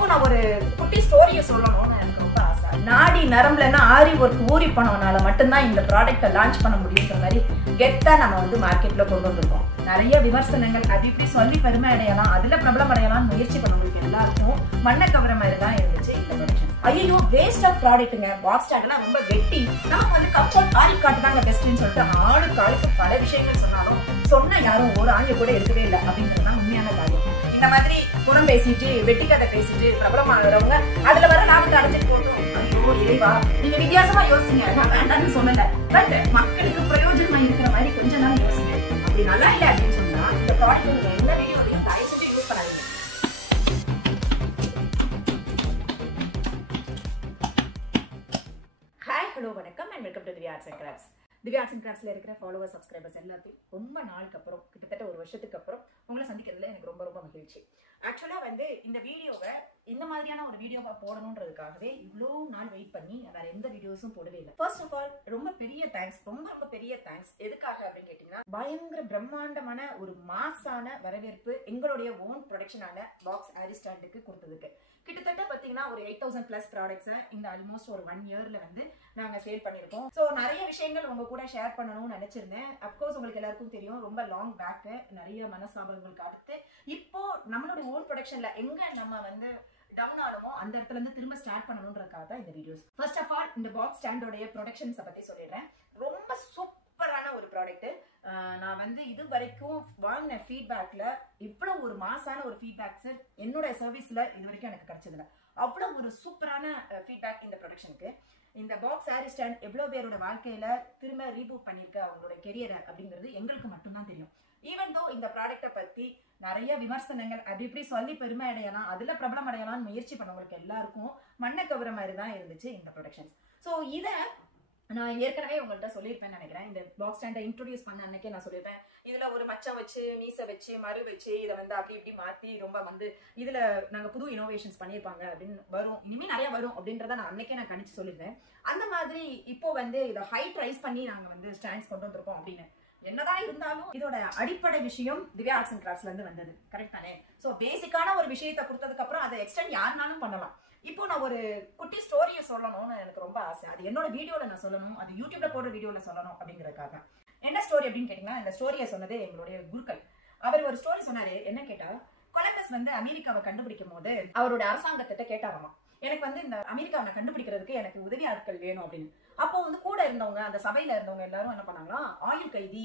இப்போ நான் ஒரு குட்டி ஸ்டோரியை சொல்லணும்னு எனக்கு ரொம்ப ஆசை. நாடி நரம்புலன்னா ஆரி ஒர்க் ஊறி போனவனால மட்டும்தான் இந்த ப்ராடக்ட்டை லான்ச் பண்ண முடியுன்ற மாதிரி கெத்தா நம்ம வந்து மார்க்கெட்ல கொண்டு வந்திருக்கோம். நிறைய விமர்சனங்கள் அது இப்படி சொல்லி பெருமை அடையலாம், அதுல பிரபலம் அடையலாம் முயற்சி பண்ணவங்களுக்கு எல்லாருக்கும் மண்ணை கவர மாதிரி தான் இருந்துச்சு இந்த ப்ரொடக்ஷன். ஐயோ வேஸ்ட் ஆஃப் ப்ராடக்ட்டுங்க, பாக்ஸ் ஸ்டாண்ட்லாம் ரொம்ப வெட்டி, நமக்கு வந்து கம்ஃபர்ட் ஆரி காட்டு தாங்க பெஸ்ட்னு சொல்லிட்டு ஆளுக்கு ஆளுக்கு பல விஷயங்கள் சொன்னாலும் சொன்ன யாரும் ஒரு ஆணியை கூட இருக்கவே இல்லை அப்படிங்கிறது தான் உண்மையான காரியம். இந்த மாதிரி புறம் பேசிட்டு வெட்டி கதை பேசிட்டு பிரபலம் ஆகிறவங்க அதுல வர லாபத்தை அடைஞ்சிட்டு போகணும். ஐயோ இறைவா, நீங்க வித்தியாசமா யோசிங்க, நான் வேண்டாம்னு சொல்லல, பட் மக்களுக்கு பிரயோஜனமா இருக்கிற மாதிரி கொஞ்ச நாள் யோசிங்க. அப்படி நல்லா இல்லை அப்படின்னு சொன்னா இந்த ப்ராடக்ட் நீங்க எந்த வீடியோலையும் தயவு செஞ்சு யூஸ் பண்ணாதீங்க. ஹாய் ஹலோ வணக்கம் and welcome to Divya arts and crafts. Divya arts and கிராஃப்ட்ஸ்ல இருக்கிற ஃபாலோவர்ஸ் சப்ஸ்கிரைபர்ஸ் எல்லாத்தையும் ரொம்ப நாளுக்கு அப்புறம் கிட்டத்தட்ட ஒரு வருஷத்துக்கு அப்புறம் உங்களை சந்திக்கிறதுல எனக்கு ரொம்ப ரொம்ப மகிழ்ச்சி. ஆக்சுவலா வந்து இந்த வீடியோவை இந்த மாதிரியான ஒரு வீடியோவை போடணுன்றதுக்காகவே இவ்வளோ நாள் வெயிட் பண்ணி வேற எந்த வீடியோஸும் போடவே இல்லை. ஃபர்ஸ்ட் ஆஃப் ஆல் ரொம்ப பெரிய தேங்க்ஸ், ரொம்ப பெரிய தேங்க்ஸ். எதுக்காக அப்படின்னு கேட்டீங்கன்னா, பயங்கர பிரம்மாண்டமான ஒரு மாசான வரவேற்பு எங்களுடைய ஓன் ப்ரொடக்ஷனான பாக்ஸ் ஆரி ஸ்டாண்டுக்கு கொடுத்ததுக்கு. கிட்டத்தட்ட பார்த்தீங்கன்னா ஒரு 8000 பிளஸ் ப்ராடக்ட்ஸை இந்த ஆல்மோஸ்ட் ஒரு 1 இயர்ல வந்து நாங்கள் சேல் பண்ணியிருக்கோம். ஸோ நிறைய விஷயங்கள் உங்க கூட ஷேர் பண்ணணும்னு நினைச்சிருந்தேன். அப்கோர்ஸ் உங்களுக்கு எல்லாருக்கும் தெரியும், ரொம்ப லாங் பேக்கு நிறைய மனசாபங்களுக்கு அடுத்து இப்போ நம்மளோட ஓன் ப்ரொடக்ஷன்ல எங்க நம்ம வந்து டவுன் ஆனமோ அந்த இடத்துல இருந்து திரும்ப ஸ்டார்ட் பண்ணணும்ன்றதுக்காக தான் இந்த வீடியோஸ். ஃபர்ஸ்ட் ஆஃப் ஆல் இந்த பாக்ஸ் ஸ்டாண்டோடைய ப்ரொடக்ஷன்ஸை பத்தி சொல்லிடுறேன். ரொம்ப சூப்பரான ஒரு ப்ராடக்ட். நான் வந்து இது வரைக்கும் வாங்கின ஃபீட்பேக்ல இவ்வளவு ஒரு மாசான ஒரு ஃபீட்பேக்ஸ் என்னோட சர்வீஸ்ல இது வரைக்கும் எனக்கு கிடைச்சதில்ல. அவ்வளவு ஒரு சூப்பரான ஃபீட்பேக் இந்த ப்ரொடக்ஷனுக்கு. இந்த பாக்ஸ் ஆரி ஸ்டாண்ட் எவ்வளவு பேரோட வாழ்க்கையில திரும்ப ரீபூட் பண்ணிருக்க அவங்களோட கெரியரை அப்படிங்கிறது எங்களுக்கு மட்டும்தான் தெரியும். ஈவன் தோ இந்த ப்ராடக்டை பத்தி நிறைய விமர்சனங்கள் அப்படி இப்படி சொல்லி பெருமை அடையலாம், அதுல பிரபலம் அடையலாம் முயற்சி பண்ணவங்களுக்கு எல்லாருக்கும் மண்ணை கவர மாதிரி தான் இருந்துச்சு இந்த ப்ரொடக்ஷன்ஸ். ஸோ இதை நான் ஏற்கனவே உங்கள்கிட்ட சொல்லியிருப்பேன்னு நினைக்கிறேன். இந்த பாக்ஸ் ஸ்டாண்டை இன்ட்ரோடியூஸ் பண்ண அன்னைக்கே நான் சொல்லியிருப்பேன், இதுல ஒரு மச்சம் வச்சு மீசை வச்சு மறு வச்சு இதை வந்து அப்படி இப்படி மாத்தி ரொம்ப வந்து இதுல நாங்க புது இனோவேஷன்ஸ் பண்ணியிருப்பாங்க அப்படின்னு வரும், இனிமே நிறைய வரும் அப்படின்றத நான் அன்னைக்கே நான் கணிச்சு சொல்லியிருந்தேன். அந்த மாதிரி இப்போ வந்து இதை ஹைட் ரைஸ் பண்ணி நாங்க வந்து ஸ்டாண்ட்ஸ் கொண்டு வந்திருக்கோம் அப்படின்னு. என்னதான் இருந்தாலும் இதோட அடிப்படை விஷயம் திவ்யா ஆர்ட்ஸ் அண்ட் கிராஃப்ட்ஸ்ல இருந்து வந்தது, கரெக்ட் தானே? ஸோ பேசிக்கான ஒரு விஷயத்தை கொடுத்ததுக்கு அப்புறம் அதை எக்ஸ்டெண்ட் யாருனாலும் பண்ணலாம். இப்போ நான் ஒரு குட்டி ஸ்டோரியை சொல்லணும்னு எனக்கு ரொம்ப ஆசை. அது என்னோட வீடியோல நான் சொல்லணும், அது யூடியூப்ல போடுற வீடியோல சொல்லணும் அப்படிங்கறதுக்காக. என்ன ஸ்டோரி அப்படின்னு கேட்டீங்கன்னா, இந்த ஸ்டோரியை சொன்னது எங்களுடைய குருக்கள். அவர் ஒரு ஸ்டோரி சொன்னாரு. என்ன கேட்டா, கொலம்பஸ் வந்து அமெரிக்காவை கண்டுபிடிக்கும் போது அவரோட அரசாங்கத்திட்ட கேட்டாராமா, எனக்கு வந்து இந்த அமெரிக்காவை கண்டுபிடிக்கிறதுக்கு எனக்கு உதவி ஆட்கள் வேணும் அப்படின்னு. அப்போ வந்து கூட இருந்தவங்க, அந்த சபையில இருந்தவங்க எல்லாரும் என்ன பண்ணாங்களா, ஆயுள் கைதி,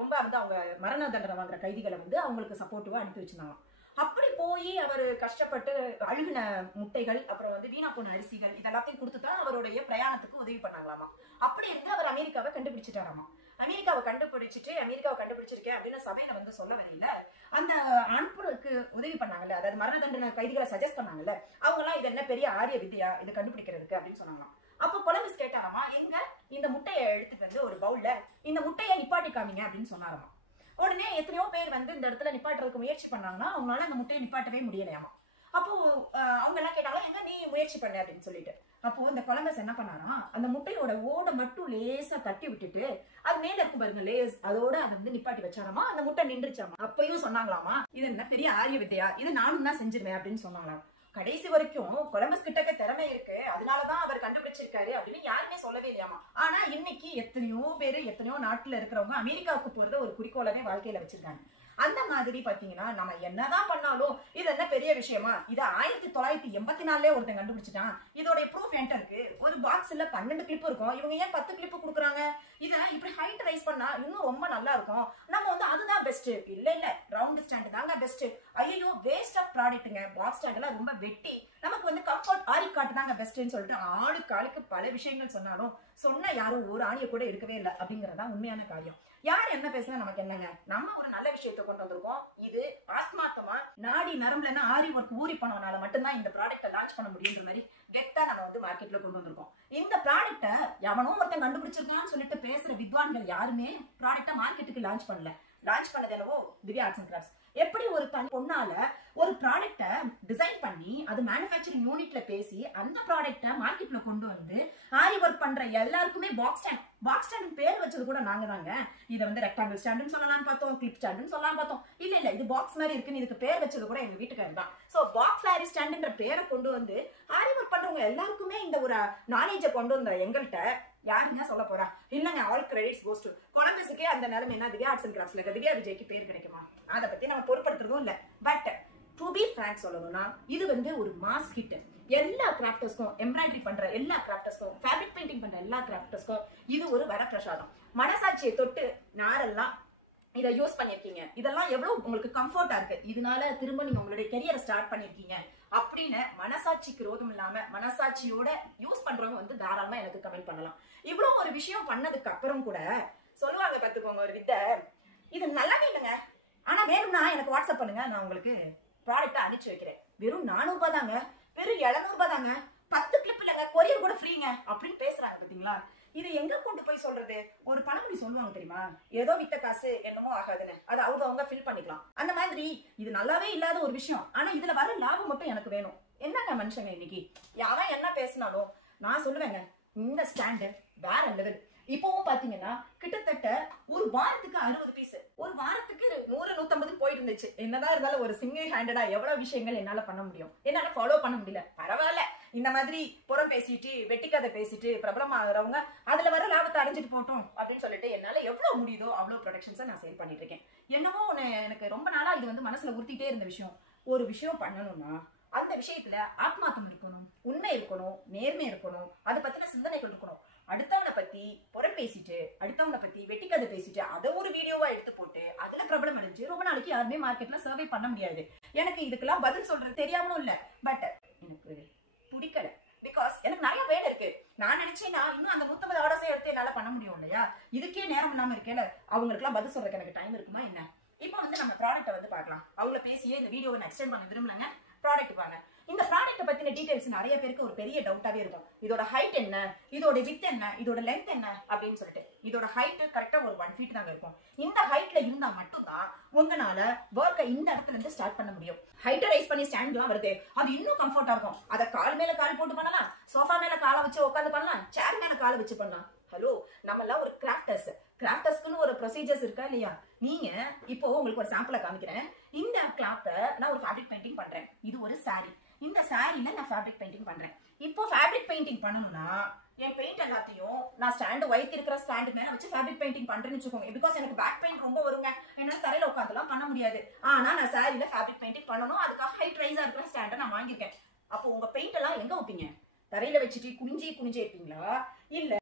ரொம்ப வந்து அவங்க மரண தண்டனை வாங்குற கைதிகளை வந்து அவங்களுக்கு சப்போர்ட்டிவா அனுப்பி வச்சிருந்தாங்க. அப்படி போய் அவர் கஷ்டப்பட்டு அழுகின முட்டைகள், அப்புறம் வந்து வீணா போன அரிசிகள் இதெல்லாத்தையும் கொடுத்துதான் அவருடைய பிரயாணத்துக்கு உதவி பண்ணாங்களாமா. அப்படி இருந்து அவர் அமெரிக்காவை கண்டுபிடிச்சிட்டாராமா. அமெரிக்காவை கண்டுபிடிச்சிருக்கேன் அப்படின்னு சபையில வந்து சொல்ல வரையில அந்த ஆண்களுக்கு உதவி பண்ணாங்கல்ல, அதாவது மரண தண்டனை கைதிகளை சஜஸ்ட் பண்ணாங்கல்ல, அவங்க எல்லாம் இது என்ன பெரிய ஆரிய வித்யா இதை கண்டுபிடிக்கிறதுக்கு அப்படின்னு சொன்னாங்களாம். அப்போ கொலம்பஸ் கேட்டாராமா, எங்க இந்த முட்டையை எடுத்துட்டு வந்து ஒரு பவுல்ல இந்த முட்டையை நிப்பாட்டி காமிங்க அப்படின்னு சொன்னாராமா. உடனே எத்தனையோ பேர் வந்து இந்த இடத்துல நிப்பாட்டுறதுக்கு முயற்சி பண்ணாங்கன்னா அவங்களால அந்த முட்டையை நிப்பாட்டவே முடியலையாமா. அப்போ அவங்க எல்லாம் கேட்டாங்களா, எங்க நீ முயற்சி பண்ண அப்படின்னு சொல்லிட்டு. அப்போ இந்த கொலம்பஸ் என்ன பண்ணாரா, அந்த முட்டையோட ஓட மட்டும் லேசா தட்டி விட்டுட்டு அது மேல இருக்கும் பாருங்க லேஸ், அதோட அதை வந்து நிப்பாட்டி வச்சாராமா. அந்த முட்டை நின்றுச்சாமா. அப்பயும் சொன்னாங்களாமா, இது என்ன பெரிய ஆரிய வித்தையா, இது நானும் தான் செஞ்சிருவேன் அப்படின்னு சொன்னாங்களாம். கடைசி வரைக்கும் கொலம்பஸ் கிட்டக்க திறமை இருக்கு, அதனாலதான் அவர் கண்டுபிடிச்சிருக்காரு அப்படின்னு யாருமே சொல்லவே இல்லையாமா. ஆனா இன்னைக்கு எத்தனையோ பேரு எத்தனையோ நாட்டுல இருக்கிறவங்க அமெரிக்காவுக்கு போறத ஒரு குறிக்கோளாவே வாழ்க்கையில வச்சிருக்காங்க. அந்த மாதிரி பாத்தீங்கன்னா, நம்ம என்னதான் பண்ணாலும் இது என்ன பெரிய விஷயமா, இதை 1984 ஒருத்தன் கண்டுபிடிச்சிட்டான், இதோட ப்ரூஃப் என்கிட்ட இருக்கு. ஒரு பாக்ஸ்ல 12 கிளிப் இருக்கும், இவங்க ஏன் 10 கிளிப் கொடுக்குறாங்க, இதை இப்படி ஹைட் ரைஸ் பண்ணா இன்னும் ரொம்ப நல்லா இருக்கும், நம்ம வந்து அதுதான் பெஸ்ட். இல்ல ரவுண்ட் ஸ்டாண்ட் தாங்க பெஸ்ட். ஐயோ வேஸ்ட் ஆஃப் ப்ராடக்ட்டுங்க, பாக்ஸ் ஸ்டாண்ட் எல்லாம் ரொம்ப வெட்டி, நமக்கு வந்து கம்ஃபர்ட் ஆரி காட்டு தாங்க பெஸ்ட்னு சொல்லிட்டு ஆளுக்கு ஆளுக்கு பல விஷயங்கள் சொன்னாலும் சொன்ன யாரும் ஒரு ஆணியை கூட எடுக்கவே இல்லை அப்படிங்கறதா உண்மையான காரியம். யார் என்ன பேசுனா நமக்கு என்னங்க, நம்ம ஒரு நல்ல விஷயத்தை கொண்டு வந்திருக்கோம். இது ஆத்மார்த்தமா நாடி நரம்புலன்னா ஆரி ஒர்க் ஊறி போனவனால மட்டும்தான் இந்த ப்ராடக்ட்டை லான்ச் பண்ண முடியுன்ற மாதிரி கெத்தா நம்ம வந்து மார்க்கெட்ல கொண்டு வந்திருக்கோம். இந்த ப்ராடக்ட்டை எவனோ ஒருத்தன் கண்டுபிடிச்சிருக்கான்னு சொல்லிட்டு பேசுற வித்வான்கள் யாருமே ப்ராடக்ட்டை மார்க்கெட்டுக்கு லான்ச் பண்ணல. லான்ச் பண்ணது என்னவோ திவ்யா ஆர்ட்ஸ் அண்ட் கிராஃப்ட்ஸ். எப்படி ஒரு பொண்ணால ஒரு ப்ராடக்ட்டை டிசைன் பண்ணி பண்ணி அது மேனுஃபேக்சரிங் யூனிட்ல பேசி அந்த ப்ராடக்ட்டை மார்க்கெட்ல கொண்டு வந்து ஆரி ஒர்க் பண்ற எல்லாருக்குமே பாக்ஸ் ஸ்டாண்ட் பேர் வச்சது கூட நாங்க தாங்க. இதை வந்து ரெக்டாங்கிள் ஸ்டாண்டுன்னு சொல்லலாம்னு பார்த்தோம், கிளிப் ஸ்டாண்டுன்னு சொல்லலாம் பார்த்தோம். இல்ல இது பாக்ஸ் மாதிரி இருக்குன்னு இதுக்கு பேர் வச்சது கூட எங்க வீட்டுக்காரர் தான். சோ பாக்ஸ் ஆரி ஸ்டாண்டுன்ற பேரை கொண்டு வந்து ஆரி ஒர்க் பண்றவங்க எல்லாருக்குமே இந்த ஒரு நாலேஜை கொண்டு வந்த எங்கள்கிட்ட யாருங்க சொல்ல போறா? இல்லங்க, ஆல் கிரெடிட்ஸ் கோஸ் டு கொலம்பஸுக்கே அந்த நிலைமை என்ன திவ்யா ஆர்ட்ஸ் அண்ட் கிராஃப்ட்ஸ்ல திவ்யா விஜய்க்கு பேர் கிடைக்குமா? அதை பத்தி நம்ம பொறுப்படுத்துறதும் இல்ல. பட் டு பி ஃபிராங்க் சொல்லணும்னா இது வந்து ஒரு மாஸ் ஹிட். எல்லா கிராஃப்டர்ஸ்க்கும், எம்ப்ராய்டரி பண்ற எல்லா கிராஃப்டர்ஸ்க்கும், ஃபேப்ரிக் பெயிண்டிங் பண்ற எல்லா கிராஃப்டர்ஸ்க்கும் இது ஒரு வரப்பிரசாதம். மனசாட்சியை தொட்டு யாரெல்லாம் இதை யூஸ் பண்ணிருக்கீங்க, இதெல்லாம் எவ்வளவு உங்களுக்கு கம்ஃபர்ட்டா இருக்கு, இதனால திரும்ப நீங்க உங்களுடைய கெரியரை ஸ்டார்ட் பண்ணிருக்கீங்க அப்படின்னு மனசாட்சிக்கு ரோதம் இல்லாம மனசாட்சியோட யூஸ் பண்றவங்க வந்து தாராளமா எனக்கு கமெண்ட் பண்ணலாம். இவ்வளவு ஒரு விஷயம் பண்ணதுக்கு அப்புறம் கூட சொல்லுவாங்க பாத்துக்கோங்க ஒரு வித்தை, இது நல்லாவே இல்லைங்க, ஆனா வேணும்னா எனக்கு வாட்ஸ்அப் பண்ணுங்க, நான் உங்களுக்கு ப்ராடக்ட் அனுப்பிச்சு வைக்கிறேன். வெறும் 400 ரூபாய் தாங்க, வெறும் 700 ரூபாய் தாங்க, 10 கிளிப் இல்லைங்க, கொரியர் கூட ஃப்ரீங்க அப்படின்னு பேசுறாங்க பாத்தீங்களா? இது எங்க கொண்டு போய் சொல்றது? ஒரு பழமொழி சொல்லுவாங்க தெரியுமா, ஏதோ வித்த காசு என்னமோ ஆகாதுன்னு, அது அவங்க ஃபில் பண்ணிக்கலாம். அந்த மாதிரி இது நல்லாவே இல்லாத ஒரு விஷயம், ஆனா இதுல வர லாபம் மட்டும் எனக்கு வேணும். என்னங்க மனுஷங்க இன்னைக்கு யாரும் என்ன பேசினாலும் நான் சொல்லுவேங்க, இந்த ஸ்டாண்டு வேற லெவல். இப்பவும் பாத்தீங்கன்னா கிட்டத்தட்ட ஒரு வாரத்துக்கு 60 பீஸ், ஒரு வாரத்துக்கு 100-150 போயிட்டு இருந்துச்சு. என்னதான் இருந்தாலும் ஒரு சிங்கிள் ஹேண்டடா எவ்வளவு விஷயங்கள் என்னால பண்ண முடியும், என்னால ஃபாலோ பண்ண முடியல. பரவாயில்ல, இந்த மாதிரி புறம் பேசிட்டு வெட்டிக்கதை பேசிட்டு பிரபலம் ஆகுறவங்க அதுல வர லாபத்தை அடைஞ்சிட்டு போட்டோம் அப்படின்னு சொல்லிட்டு என்னால எவ்வளவு முடியுதோ அவ்வளவு ப்ரொடக்ஷன்ஸை நான் சேல் பண்ணிட்டு இருக்கேன். என்னவோ எனக்கு ரொம்ப நாளா இது வந்து மனசுல உறுத்திட்டே இருந்த விஷயம். ஒரு விஷயம் பண்ணணும்னா அந்த விஷயத்துல ஆத்மார்த்தம் இருக்கணும், உண்மை இருக்கணும், நேர்மை இருக்கணும், அதை பத்தின சிந்தனைகள் இருக்கணும். அடுத்தவனை பத்தி புறம் பேசிட்டு, அடுத்தவனை பத்தி வெட்டிக்கதை பேசிட்டு அதை ஒரு வீடியோவா எடுத்து போட்டு அதுல பிரபலம் அடைஞ்சு ரொம்ப நாளைக்கு யாருமே மார்க்கெட்ல சர்வே பண்ண முடியாது. எனக்கு இதுக்கெல்லாம் பதில் சொல்றது தெரியாமலும் இல்ல, பட் எனக்கு பிடிக்கல. பிகாஸ் எனக்கு நிறைய வேலை இருக்கு. நான் நினைச்சேன்னா இன்னும் அந்த 150 ஆர்டர்ஸே எடுத்து என்னால பண்ண முடியும் இல்லையா? இதுக்கே நேரம் இல்லாம இருக்கேன். அவங்களுக்கு எல்லாம் பதில் சொல்றதுக்கு எனக்கு டைம் இருக்குமா என்ன? இப்போ வந்து நம்ம ப்ராடக்ட்டை வந்து பார்க்கலாம். அவங்கள பேசியே இந்த வீடியோவை நான் எக்ஸ்டெண்ட் பண்ண விரும்புனாங்க. ப்ராடக்ட் வாங்க. இந்த ப்ராடக்ட்டை பத்தின டீடைல்ஸ் நிறைய பேருக்கு ஒரு பெரிய டவுட்டாவே இருக்கும். இதோட ஹைட் என்ன, இதோட வித் என்ன, இதோட லென்த் என்ன அப்படின்னு சொல்லிட்டு. இதோட ஹைட் கரெக்டா ஒரு 1 feet தாங்க இருக்கும். இந்த ஹைட்ல இருந்தா மட்டும்தான் உங்களால ஒர்க்கை இந்த இடத்துல இருந்து ஸ்டார்ட் பண்ண முடியும். ஹைட்டை ரைஸ் பண்ணி ஸ்டாண்ட்லாம் வருது, அது இன்னும் கம்ஃபர்ட்டா இருக்கும். அதை கால் மேல கால் போட்டு பண்ணலாம், சோஃபா மேல காலை வச்சு உட்காந்து பண்ணலாம், சேர் மேல காலை வச்சு பண்ணலாம். ஹலோ, நம்ம எல்லாம் ஒரு கிராஃப்டர்ஸ்க்குன்னு ஒரு ப்ரொசீஜர்ஸ் இருக்கா இல்லையா? நீங்க இப்போ உங்களுக்கு ஒரு சாம்பிளை காமிக்கிறேன். இந்த கிளாத்தை நான் ஒரு ஃபேப்ரிக் பெயிண்டிங் பண்றேன். இது ஒரு சாரி. இந்த சாரியில நான் ஃபேப்ரிக் பெயிண்டிங் பண்றேன். இப்போ ஃபேப்ரிக் பெயிண்டிங் பண்ணணும்னா என் பெயிண்ட் எல்லாத்தையும் நான் ஸ்டாண்டு ஒயிட் இருக்கிற ஸ்டாண்டு மேல வச்சு ஃபேப்ரிக் பெயிண்டிங் பண்றேன்னு வச்சுக்கோங்க. பிகாஸ் எனக்கு பேக் பெயின் ரொம்ப வருங்க, என்னால தரையில உட்காந்துலாம் பண்ண முடியாது. ஆனா நான் சாரியில ஃபேப்ரிக் பெயிண்டிங் பண்ணணும், அதுக்காக ஹைட் ரைஸா இருக்கிற ஸ்டாண்டை நான் வாங்கியிருக்கேன். அப்போ உங்க பெயிண்ட் எல்லாம் எங்க வைப்பீங்க? தரையில வச்சுட்டு குனிஞ்சே வைப்பீங்களா? இல்ல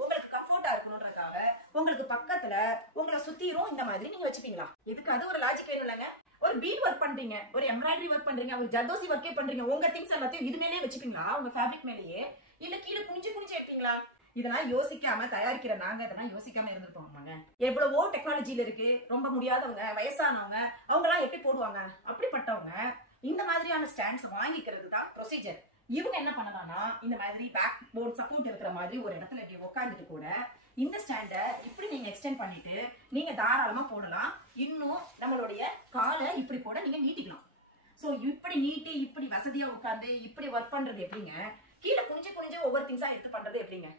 உங்களுக்கு கம்ஃபர்ட்டா இருக்கணும்ன்றதுக்காக உங்களுக்கு பக்கத்துல உங்களை சுத்திரும் இந்த மாதிரி நீங்க வச்சுப்பீங்களா? இதுக்கு அது ஒரு லாஜிக் வேணும் இல்லைங்க? ஒரு பீட் ஒர்க் பண்றீங்க, ஒரு எம்ப்ராய்டரி ஒர்க் பண்றீங்க, ஒரு ஜர்தோசி ஒர்க்கே பண்றீங்க, உங்க திங்ஸ் எல்லாத்தையும் இது மேலேயே வச்சுப்பீங்களா? உங்க ஃபேப்ரிக் மேலேயே? இல்ல கீழே குனிஞ்சு வைப்பீங்களா? இதெல்லாம் யோசிக்காம தயாரிக்கிற நாங்க இதெல்லாம் யோசிக்காம இருந்துருப்போம். எவ்வளவோ டெக்னாலஜில இருக்கு. ரொம்ப முடியாதவங்க, வயசானவங்க, அவங்க எல்லாம் எப்படி போடுவாங்க? அப்படிப்பட்டவங்க இந்த மாதிரியான ஸ்டாண்ட்ஸ் வாங்கிக்கிறது தான் ப்ரொசீஜர். இவங்க என்ன பண்ணலாம்னா இந்த மாதிரி பேக் போர்ட் சப்போர்ட் இருக்கிற மாதிரி ஒரு இடத்துல இப்படி உட்காந்துட்டு கூட இந்த ஸ்டாண்டை இப்படி நீங்க எக்ஸ்டெண்ட் பண்ணிட்டு நீங்க தாராளமா போடலாம். இன்னும் நம்மளுடைய காலை இப்படி கூட நீங்க நீட்டிக்கலாம். சோ இப்படி நீட்டி இப்படி வசதியா உட்காந்து இப்படி ஒர்க் பண்றது எப்படிங்க? கீழே குனிஞ்சு ஒவ்வொரு திங்ஸா எடுத்து பண்றது எப்படிங்க?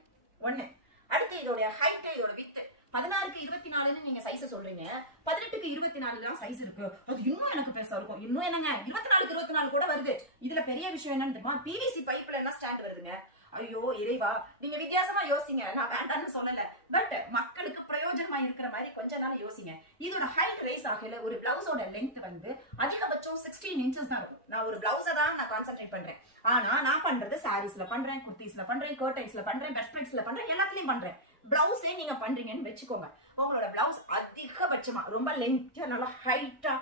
ஒண்ணு. அடுத்து இதோட ஹைட், இதோட வித் 16க்கு 24ன்னு நீங்க சைஸ் சொல்றீங்க, 18க்கு 24 தான் சைஸ் இருக்கு. அது இன்னும் எனக்கு பெருசா இருக்கும். இன்னும் என்னங்க 24க்கு 24 கூட வருது. இதுல பெரிய விஷயம் என்னன்னு தெரியுமா? பிவிசி பைப்ல என்ன ஸ்டாண்ட் வருதுங்க. ஐயோ இறைவா, நீங்க வித்தியாசமா யோசிங்க, நான் வேண்டாம்னு சொல்லல. பட் மக்களுக்கு பிரயோஜனமா இருக்கிற மாதிரி கொஞ்ச நாள் யோசிங்க. இதோட ஹைட் ரைஸ் ஆகல. ஒரு பிளவுஸோட லென்த் வந்து அதிகபட்சம் 16 inches தான் இருக்கும். நான் ஒரு பிளவுஸை தான் நான் கான்சென்ட்ரேட் பண்றேன். ஆனா நான் பண்றது சாரீஸ்ல பண்றேன், குர்த்திஸ்ல பண்றேன், கர்டைன்ஸ்ல பண்றேன், பெட்ஸ்ப்ரெட்ஸ்ல பண்றேன், எல்லாத்துலயும் பண்றேன். பிளவுஸே நீங்க பண்றீங்கன்னு வச்சுக்கோங்க. உங்களோட பிளவுஸ் அதிகபட்சமா ரொம்ப லென்த்தா நல்லா ஹைட்டா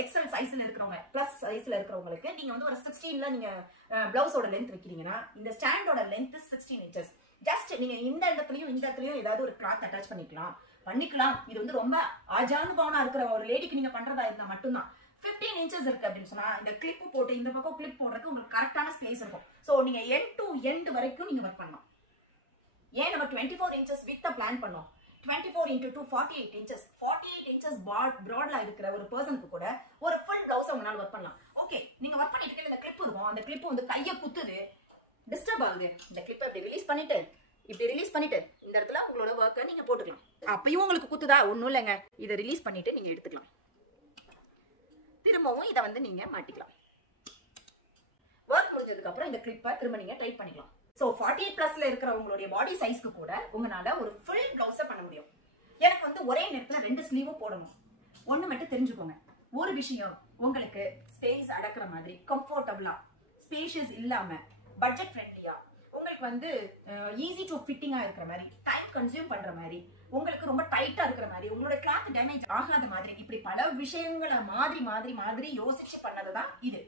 எக்ஸல் சைஸ்ல இருக்கிறவங்க, பிளஸ் சைஸ்ல இருக்கிறவங்களுக்கு நீங்க வந்து ஒரு 16ல நீங்க பிளவுஸோட லென்த் வைக்கிறீங்கன்னா இந்த ஸ்டாண்டோட லென்த் 16 inches. ஜஸ்ட் நீங்க இந்த இடத்துலயும் ஏதாவது ஒரு கிளாத் அட்டாச் பண்ணிக்கலாம். இது வந்து ரொம்ப ஆஜானுபாவனா இருக்கிற ஒரு லேடிக்கு நீங்க பண்றதா இருந்தா மட்டும்தான். 15 inches இருக்கு அப்படின்னு சொன்னா இந்த கிளிப் போட்டு இந்த பக்கம் கிளிப் போடுறதுக்கு உங்களுக்கு கரெக்டான ஸ்பேஸ் இருக்கும். சோ நீங்க எண்ட் டு எண்ட் வரைக்கும் நீங்க ஒர்க் பண்ணலாம். ஏன் நம்ம 24 inches வித் பிளான் பண்ணோம்? 24 into 2 48 inches. 48 inches broadல இருக்கிற ஒரு பர்சனுக்கு கூட ஒரு ஃபுல் பிளவுஸ் உங்களால ஒர்க் பண்ணலாம். ஓகே, நீங்க ஒர்க் பண்ணிட்டு இந்த கிளிப் இருக்கும், பண்ணும், அந்த கிளிப் வந்து கையை குத்துது, டிஸ்டர்ப் ஆகுது. இந்த கிளிப்பை இப்படி ரிலீஸ் பண்ணிட்டு இந்த இடத்துல உங்களோட ஒர்க்கை நீங்க போட்டுக்கலாம். அப்பயும் உங்களுக்கு குத்துதா? ஒன்றும் இல்லைங்க, இதை ரிலீஸ் பண்ணிட்டு நீங்க எடுத்துக்கலாம். திரும்பவும் இதை வந்து நீங்க மாட்டிக்கலாம். ஒர்க் முடிஞ்சதுக்கு அப்புறம் இந்த கிளிப்பை திரும்ப நீங்க டைட் பண்ணிக்கலாம். ஸோ 48+ இருக்கிற உங்களுடைய பாடி சைஸ்க்கு கூட உங்களால ஒரு ஃபுல் பிளவுஸை பண்ண முடியும். எனக்கு வந்து ஒரே நேரத்தில் 2 ஸ்லீவும் போடணும். ஒன்று மட்டும் தெரிஞ்சுக்கோங்க, ஒரு விஷயம் உங்களுக்கு ஸ்பேஸ் அடக்கிற மாதிரி கம்ஃபர்டபுளா, ஸ்பேஷியஸ் இல்லாம, பட்ஜெட் ஃப்ரெண்ட்லியா, உங்களுக்கு வந்து ஈஸி டு ஃபிட்டிங்கா இருக்கிற மாதிரி, டைம் கன்சியூம் பண்ற மாதிரி, உங்களுக்கு ரொம்ப டைட்டா இருக்கிற மாதிரி, உங்களோட கிளாத் டேமேஜ் ஆகாத மாதிரி, இப்படி பல விஷயங்களை மாதிரி யோசிச்சு பண்ணதுதான் இது.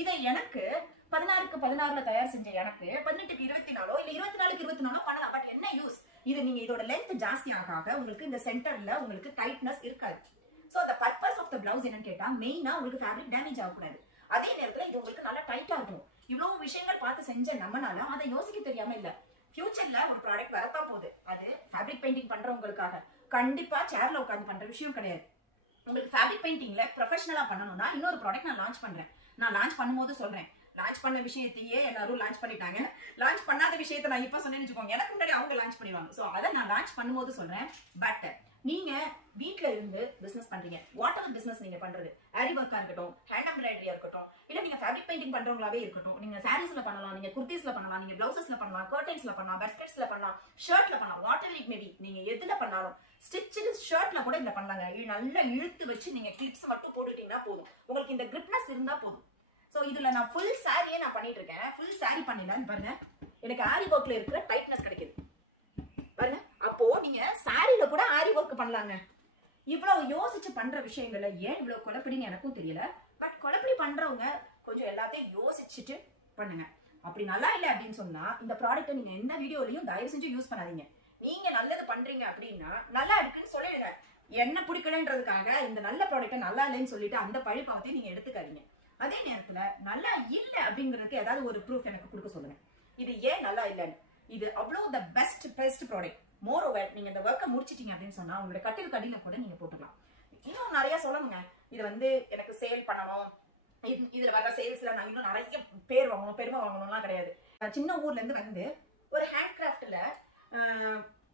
இதை எனக்கு 16க்கு 16 தயார் செஞ்ச எனக்கு 18க்கு 24 இல்ல 24க்கு 24 பண்ணலாம். பட் என்ன யூஸ்? இது நீங்க இதோட லென்த் ஜாஸ்தி ஆக உங்களுக்கு இந்த சென்டர்ல உங்களுக்கு டைட்னஸ் இருக்காது. So the purpose of the blouse என்னன்னு கேட்டா மெயினா உங்களுக்கு ஃபேப்ரிக் டேமேஜ் ஆகக்கூடாது. அதே நேரத்துல இது உங்களுக்கு நல்லா டைட்டா இருக்கும். இவ்வளவு விஷயங்கள் பார்த்து செஞ்ச நம்மனால அதை யோசிக்க தெரியாம இல்ல. ஃபியூச்சர்ல ஒரு ப்ராடக்ட் வரத்தான் போகுது, அது ஃபேப்ரிக் பெயிண்டிங் பண்றவங்களுக்காக. கண்டிப்பா சேர்ல உட்காந்து பண்ற விஷயம் கிடையாது. உங்களுக்கு ஃபேப்ரிக் பெயிண்டிங்ல ப்ரொஃபஷனலா பண்ணணும்னா இன்னொரு ப்ராடக்ட் நான் லான்ச் பண்றேன். நான் லான்ச் பண்ணும்போது சொல்றேன். லான்ச் பண்ண விஷயத்தையே எல்லாரும் லான்ச் பண்ணிட்டாங்க. லான்ச் பண்ணாத விஷயத்தை நான் இப்ப சொன்னேன்னு வச்சுக்கோங்க, எனக்கு முன்னாடி அவங்க லான்ச் பண்ணிடுவாங்க. சோ அதை நான் லான்ச் பண்ணும்போது சொல்றேன். பட் நீங்க வீட்ல இருந்து பிசினஸ் பண்றீங்க, வாட் எவர் பிசினஸ் நீங்க பண்றது, ஆரி ஒர்க்கா இருக்கட்டும், ஹேண்ட் எம்ப்ராய்டரியா இருக்கட்டும், இல்ல நீங்க ஃபேப்ரிக் பெயிண்டிங் பண்றவங்களாவே இருக்கட்டும், நீங்க சாரீஸ்ல பண்ணலாம், நீங்க குர்தீஸ்ல பண்ணலாம், நீங்க பிளவுசஸ்ல பண்ணலாம், கர்டன்ஸ்ல பண்ணலாம், பஸ்கெட்ஸ்ல பண்ணலாம், ஷர்ட்ல பண்ணலாம், what ever it may be, நீங்க எதுல பண்ணாலும், ஸ்டிச்சட் ஷர்ட்ல கூட இதுல பண்ணலாங்க. நல்லா இழுத்து வச்சு நீங்க கிளிப்ஸ் மட்டும் போட்டுட்டீங்கன்னா போதும், உங்களுக்கு இந்த கிரிப்னஸ் இருந்தா போதும். சோ இதுல நான் ஃபுல் சாரியே நான் பண்ணிட்டு இருக்கேன். ஃபுல் சாரி பண்ணிடலாம் பாருங்க, எனக்கு ஆரி ஒர்க்ல இருக்கிற டைட்னஸ் கிடைக்குது பாருங்க. அப்போ நீங்க சாரில கூட ஆரி ஒர்க் பண்ணலாங்க. இவ்வளவு யோசிச்சு பண்ற விஷயங்கள்ல ஏன் இவ்வளவு குழப்படின்னு எனக்கும் தெரியல. பட் குழப்படி பண்றவங்க கொஞ்சம் எல்லாத்தையும் யோசிச்சுட்டு பண்ணுங்க. அப்படி நல்லா இல்லை அப்படின்னு சொன்னா இந்த ப்ராடக்ட்டை நீங்க எந்த வீடியோலையும் தயவு செஞ்சு யூஸ் பண்ணாதீங்க. நீங்க நல்லது பண்றீங்க அப்படின்னா நல்லா இருக்குன்னு சொல்லிடுங்க. என்ன பிடிக்கலன்றதுக்காக இந்த நல்ல ப்ராடக்ட்டை நல்லா இல்லைன்னு சொல்லிட்டு அந்த பழிப்பாவத்தை நீங்க எடுத்துக்காதீங்க. அதே நேரத்துல நல்லா இல்ல அப்படிங்கிறதுக்கு ஏதாவது ஒரு ப்ரூஃப் எனக்கு கொடுக்க சொல்லுங்க. இது ஏன் நல்லா இல்லைன்னு. இது அவ்வளவு the best product. More over நீங்க இந்த ஒர்க்கை முடிச்சிட்டீங்க அப்படின்னு சொன்னா உங்களோட கட்டில் கடியில கூட நீங்க போட்டுக்கலாம். இன்னும் நிறைய சொல்லணுங்க. இது வந்து எனக்கு சேல் பண்ணணும், இதுல வர சேல்ஸ்ல நான் இன்னும் நிறைய பேர் வாங்கணும், பெருமை வாங்கணும்லாம் கிடையாது. சின்ன ஊர்ல இருந்து வந்து ஒரு ஹேண்ட் கிராஃப்ட்ல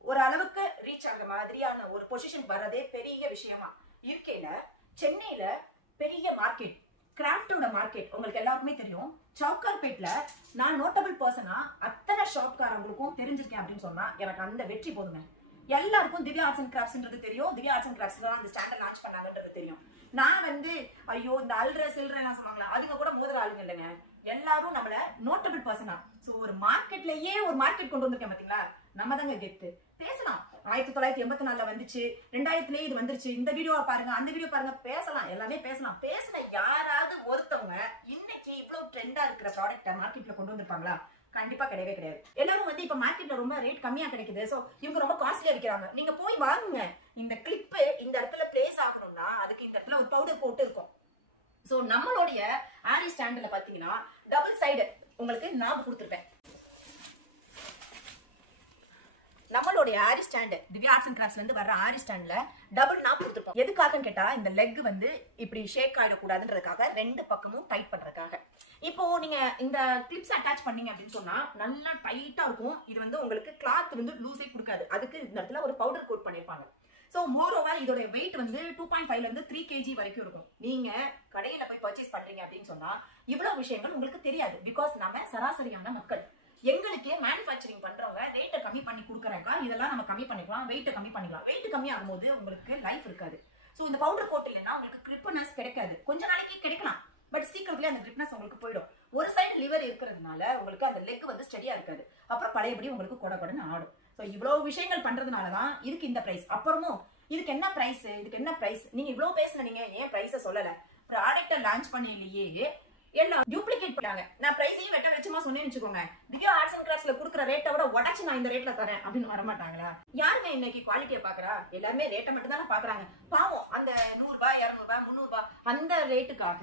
ஒரு அளவுக்கு ரீச் ஆகிற மாதிரியான ஒரு பொசிஷன் வர்றதே பெரிய விஷயமா இருக்கையில, சென்னையில பெரிய மார்க்கெட், கிராஃப்டோட மார்க்கெட் உங்களுக்கு எல்லாருக்குமே தெரியும். சவுக்கார்பேட்ல நான் நோட்டபிள் பர்சனா அத்தனை ஷாப்காரங்களுக்கும் தெரிஞ்சிருக்கேன் அப்படின்னு சொன்னா எனக்கு அந்த வெற்றி போதுங்க. எல்லாருக்கும் திவ்யா ஆர்ட்ஸ் அண்ட் கிராஃப்ட்ஸ்ன்றது தெரியும். திவ்யா ஆர்ட்ஸ் அண்ட் கிராஃப்ட்ஸ் தான் அந்த ஸ்டாண்டர்ட் லான்ச் பண்ணாங்கன்றது தெரியும். நான் வந்து ஐயோ இந்த அல்ற சில்ற எல்லாம் சொன்னாங்களா, அதுங்க கூட மோதிர ஆளுங்க இல்லைங்க. எல்லாரும் நம்மள நோட்டபிள் பர்சனா. சோ ஒரு மார்க்கெட்லயே ஒரு மார்க்கெட் கொண்டு வந்திருக்கேன் பாத்தீங்களா, நம்ம தாங்க கெத்து. பேசலாம். 1984 வந்துச்சு, 2000 இது வந்துருச்சு, இந்த வீடியோ பாருங்க, அந்த வீடியோ பாருங்க, பேசலாம், எல்லாமே பேசலாம். பேசின யாராவது ஒருத்தவங்க இன்னைக்கு இவ்வளவு ட்ரெண்டா இருக்கிற ப்ராடக்ட்டை மார்க்கெட்ல கொண்டு வந்திருப்பாங்களா? கண்டிப்பா கிடையவே கிடையாது. எல்லாரும் வந்து இப்ப மார்க்கெட்ல ரொம்ப ரேட் கம்மியா கிடைக்குது, சோ இவங்க ரொம்ப காஸ்ட்லியா விற்கிறாங்க. நீங்க போய் வாங்குங்க. இந்த கிளிப் இந்த இடத்துல பிளேஸ் ஆகணும்னா அதுக்கு இந்த இடத்துல ஒரு பவுடர் போட்டு இருக்கும். சோ நம்மளுடைய ஆரி ஸ்டாண்ட்ல பாத்தீங்கன்னா டபுள் சைடு உங்களுக்கு நாப் கொடுத்துருப்பேன். நம்மளுடைய ஆரி ஸ்டாண்ட் திவ்யா ஆர்ட்ஸ் அண்ட் கிராஃப்ட்ஸ்ல இருந்து வர்ற ஆரி ஸ்டாண்ட்ல டபுள் நாப் கொடுத்துருப்போம். எதுக்காகன்னு கேட்டா இந்த லெக் வந்து இப்படி ஷேக் ஆயிடக்கூடாதுன்றதுக்காக, 2 பக்கமும் டைட் பண்றதுக்காக. இப்போ நீங்க இந்த கிளிப்ஸ் அட்டாச் பண்ணீங்க அப்படின்னு சொன்னா நல்லா டைட்டா இருக்கும். இது வந்து உங்களுக்கு கிளாத் வந்து லூஸே கொடுக்காது. அதுக்கு இந்த இடத்துல ஒரு பவுடர் கோட் பண்ணிருப்பாங்க. சோ மோர் ஓவர் இதோட வெயிட் வந்து 2.5 இருந்து 3 kg வரைக்கும் இருக்கும். நீங்க கடையில போய் பர்ச்சேஸ் பண்றீங்க அப்படின்னு சொன்னா இவ்வளவு விஷயங்கள் உங்களுக்கு தெரியாது. பிகாஸ் நம்ம சராசரியான மக்கள், எங்களுக்கே மேனுஃபேக்சரிங் பண்றவங்க ரேட்டை கம்மி பண்ணி கொடுக்குறாங்க. இதெல்லாம் நம்ம கம்மி பண்ணிக்கலாம், வெயிட்டை கம்மி பண்ணிக்கலாம். வெயிட் கம்மி ஆகும்போது உங்களுக்கு லைஃப் இருக்காது. சோ இந்த பவுடர் கோட் இல்லைன்னா உங்களுக்கு கிரிப்னஸ் கிடைக்காது. கொஞ்ச நாளைக்கு கிடைக்கலாம், பட் சீக்கிரத்துல அந்த கிரிப்னஸ் உங்களுக்கு போயிடும். ஒரு சைடு லிவர் இருக்கிறதுனால உங்களுக்கு அந்த லெக் வந்து ஸ்டெடியா இருக்காது. அப்புறம் பழையபடி உங்களுக்கு கொடன்னு ஆடும். சோ இவ்வளவு விஷயங்கள் பண்றதுனாலதான் இதுக்கு இந்த பிரைஸ். அப்புறமும் இதுக்கு என்ன பிரைஸ், இதுக்கு என்ன பிரைஸ், நீங்க இவ்வளவு பேசுன, நீங்க ஏன் பிரைஸ சொல்லல? ப்ராடக்ட்டை லான்ச் பண்ணலையே எல்லாம் டூப்ளிகேட் பண்ணாங்க. நான் பிரைஸையும் வெட்ட வெச்சமா சொன்னேன்னு வச்சுக்கோங்க, திவ்யா ஆர்ட்ஸ் அண்ட் கிராஃப்ட்ஸ்ல கொடுக்குற ரேட்டை விட உடச்சு நான் இந்த ரேட்ல தரேன் அப்படின்னு வரமாட்டாங்களா? யாருங்க இன்னைக்கு குவாலிட்டியை பாக்குறா? எல்லாமே ரேட்டை மட்டும் தானே பாக்குறாங்க. பாவம் அந்த 100 ரூபாய், 200 ரூபாய், 300 ரூபாய் அந்த ரேட்டுக்காக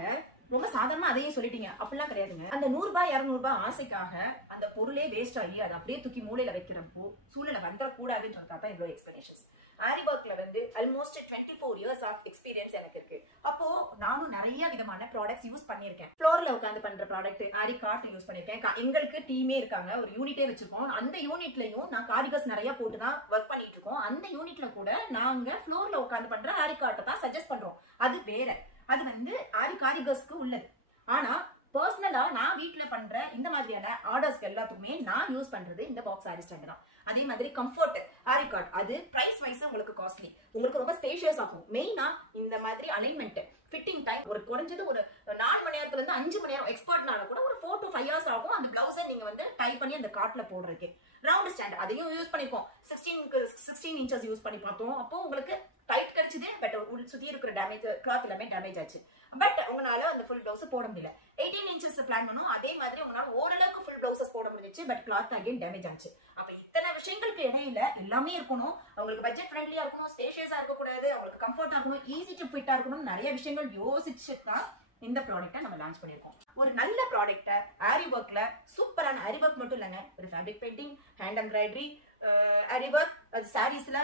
ரொம்ப சாதாரணமா அதையும் சொல்லிட்டீங்க. அப்படிலாம் கிடையாதுங்க. அந்த 100 ரூபாய் 200 ரூபாய் ஆசைக்காக அந்த பொருளே வேஸ்ட் ஆகி அதை அப்படியே தூக்கி மூலையில வைக்கிறப்போ சூழலை வந்துடக்கூடாதுன்றதுக்காக தான் இவ்வளவு எக்ஸ்பிளனேஷன்ஸ். ஆரி ஒர்க்ல வந்து ஆல்மோஸ்ட் 24 இயர்ஸ் ஆஃப் எக்ஸ்பீரியன்ஸ் எனக்கு இருக்கு. அப்போ நானும் நிறைய விதமான ப்ராடக்ட்ஸ் யூஸ் பண்ணியிருக்கேன். ஃப்ளோர்ல உட்காந்து பண்ற ப்ராடக்ட் ஆரி கார்ட் யூஸ் பண்ணியிருக்கேன். எங்களுக்கு டீமே இருக்காங்க, ஒரு யூனிட்டே வச்சிருக்கோம். அந்த யூனிட்லயும் நான் காரிகர்ஸ் நிறைய போட்டு தான் ஒர்க் பண்ணிட்டு இருக்கோம். அந்த யூனிட்ல கூட நாங்க ஃப்ளோர்ல உட்காந்து பண்ற ஆரி கார்ட்டை தான் சஜஸ்ட் பண்றோம். அது வேற, அது வந்து ஆரி காரிகர்ஸ்க்கு உள்ளது. ஆனா பர்சனலா நான் வீட்டுல பண்ற இந்த மாதிரியான ஆர்டர்ஸ்க்கு எல்லாத்துக்குமே நான் யூஸ் பண்றது இந்த பாக்ஸ் ஆரி ஸ்டாண்ட் தான். அதே மாதிரி கம்ஃபர்ட் ஆரி கார்ட், அது பிரைஸ் வைஸ் உங்களுக்கு காஸ்ட்லி, உங்களுக்கு ரொம்ப ஸ்பேஷியஸ் ஆகும். மெயினா இந்த மாதிரி அலைன்மெண்ட், ஃபிட்டிங் டைம் ஒரு குறைஞ்சது ஒரு 4 மணி நேரத்துல இருந்து 5 மணி நேரம், எக்ஸ்பர்ட்னால கூட ஒரு 4 to 5 hours ஆகும் அந்த பிளவுஸை நீங்க வந்து டை பண்ணி அந்த கார்ட்ல போடுறதுக்கு. ரவுண்ட் ஸ்டாண்ட் அதையும் யூஸ் பண்ணிருக்கோம். 16 inches யூஸ் பண்ணி பார்த்தோம். அப்போ உங்களுக்கு டைட் கிடைச்சது, பட் சுத்தி இருக்கிற டேமேஜ் கிளாத் எல்லாமே டேமேஜ் ஆச்சு. பட் உங்களால அந்த ஃபுல் பிளவுஸ் போட முடியல. 18 inches பிளான் பண்ணோம், அதே மாதிரி உங்களால ஓரளவுக்கு ஃபுல் பிளவுசஸ் போட முடிஞ்சிச்சு, பட் கிளாத் அகைன் டேமேஜ் ஆச்சு. அப்ப இத்தனை விஷயங்களுக்கு இடையில எல்லாமே இருக்கணும். உங்களுக்கு பட்ஜெட் ஃப்ரெண்ட்லியா இருக்கணும், ஸ்பேஷியஸா இருக்கக்கூடாது, உங்களுக்கு கம்ஃபர்ட்டா இருக்கணும், ஈஸி டு ஃபிட்டா இருக்கணும், நிறைய விஷயங்கள் யோசிச்சு தான் இந்த ப்ராடக்ட்டை நம்ம லான்ச் பண்ணிருக்கோம். ஒரு நல்ல ப்ராடக்ட்டை ஆரி ஒர்க்ல, சூப்பரான ஆரி ஒர்க் மட்டும் இல்லைங்க, ஒரு ஃபேப்ரிக் பெயிண்டிங், ஹேண்ட் எம்ப்ராய்டரி, ஆரி ஒர்க், அது சாரீஸ்ல,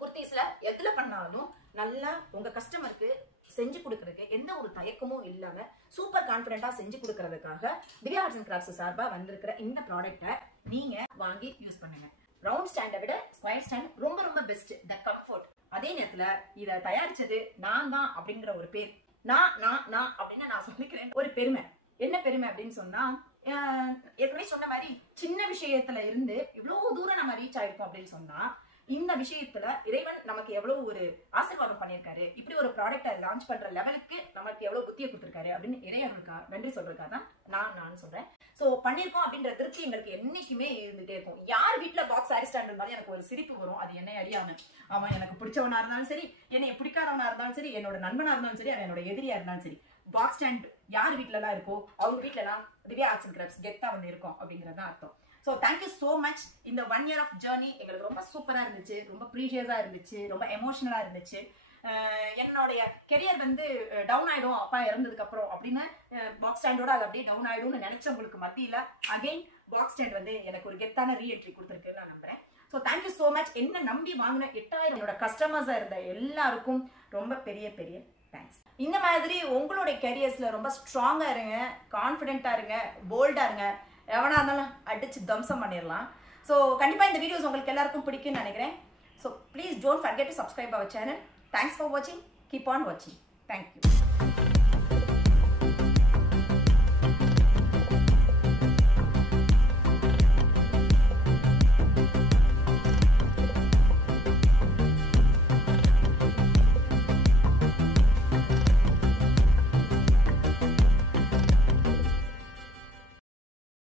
குர்த்திஸ்ல எதுல பண்ணாலும் நல்லா உங்க கஸ்டமருக்கு செஞ்சு கொடுக்கறதுக்கு எந்த ஒரு தயக்கமும் இல்லாம சூப்பர் கான்பிடென்ட்டா செஞ்சு கொடுக்கறதுக்காக திவ்யா ஆர்ட்ஸ் அண்ட் கிராஃப்ட்ஸ் சார்பா வந்திருக்கிற இந்த ப்ராடக்ட்டை நீங்க வாங்கி யூஸ் பண்ணுங்க. ரவுண்ட் ஸ்டாண்டை விட ஸ்கொயர் ஸ்டாண்ட் ரொம்ப ரொம்ப பெஸ்ட், த கம்ஃபர்ட். அதே நேரத்துல இதை தயாரிச்சது நான் தான் அப்படிங்கிற ஒரு பேர், நான் அப்படின்னு நான் சொல்லிக்கிறேன். ஒரு பெருமை, என்ன பெருமை அப்படின்னு சொன்னா, ஏற்கனவே சொன்ன மாதிரி சின்ன விஷயத்துல இருந்து இவ்வளவு தூரம் நம்ம ரீச் ஆயிருக்கோம் அப்படின்னு சொன்னா, இந்த விஷயத்துல இறைவன் நமக்கு எவ்வளவு ஒரு ஆசீர்வாதம் பண்ணியிருக்காரு, இப்படி ஒரு ப்ராடக்டை லான்ச் பண்ற லெவலுக்கு நமக்கு எவ்வளவு புத்தியை கொடுத்திருக்காரு அப்படின்னு இறைவனுக்கா நன்றி சொல்றதுக்காக தான் நான் சொல்றேன். சோ பண்ணிருக்கோம் அப்படின்ற திருப்தி எங்களுக்கு என்னைக்குமே இருந்துட்டே இருக்கும். யார் வீட்டுல பாக்ஸ் ஆரி ஸ்டாண்ட் இருந்தாலும் எனக்கு ஒரு சிரிப்பு வரும், அது என்னை அறியாம. அவன் எனக்கு பிடிச்சவனா இருந்தாலும் சரி, என்னை பிடிக்காதவனா இருந்தாலும் சரி, என்னோட நண்பனா இருந்தாலும் சரி, அவன் என்னோட எதிரியா இருந்தாலும் சரி, பாக்ஸ் ஸ்டாண்ட் யார் வீட்டுல எல்லாம் இருக்கோ அவங்க வீட்டுல எல்லாம் திவ்யா ஆர்ட்ஸ் அண்ட் கிராஃப்ட்ஸ் கெத்தா வந்து இருக்கும் அப்படிங்கறத அர்த்தம். So thank you so much. இந்த 1 year ஆஃப் ஜேர்னி எங்களுக்கு ரொம்ப சூப்பராக இருந்துச்சு, ரொம்ப ப்ரீஷியஸாக இருந்துச்சு, ரொம்ப எமோஷனலாக இருந்துச்சு. என்னுடைய கெரியர் வந்து டவுன் ஆகிடும் அப்பா இறந்ததுக்கு அப்புறம் அப்படின்னு பாக்ஸ் ஸ்டாண்டோட அது அப்படியே டவுன் ஆகிடும்னு நினைச்சவங்களுக்கு மத்தியில் அகைன் பாக்ஸ் ஸ்டாண்ட் வந்து எனக்கு ஒரு கெத்தான ரீஎன்ட்ரி கொடுத்துருக்குன்னு நான் நம்புறேன். So thank you so much. என்ன நம்பி வாங்கின 8000 கஸ்டமர்ஸாக இருந்த எல்லாருக்கும் ரொம்ப பெரிய பெரிய தேங்க்ஸ். இந்த மாதிரி உங்களுடைய கெரியர்ஸில் ரொம்ப ஸ்ட்ராங்காக இருங்க, கான்ஃபிடென்ட்டாக இருங்க, போல்டாக இருங்க. எவனா இருந்தாலும் அடிச்சு தம்சம் பண்ணிடலாம். ஸோ கண்டிப்பாக இந்த வீடியோஸ் உங்களுக்கு எல்லாருக்கும் பிடிக்கும்னு நினைக்கிறேன். So please don't forget to subscribe our channel. Thanks for வாட்சிங். கீப் ஆன் வாட்சிங். தேங்க்யூ.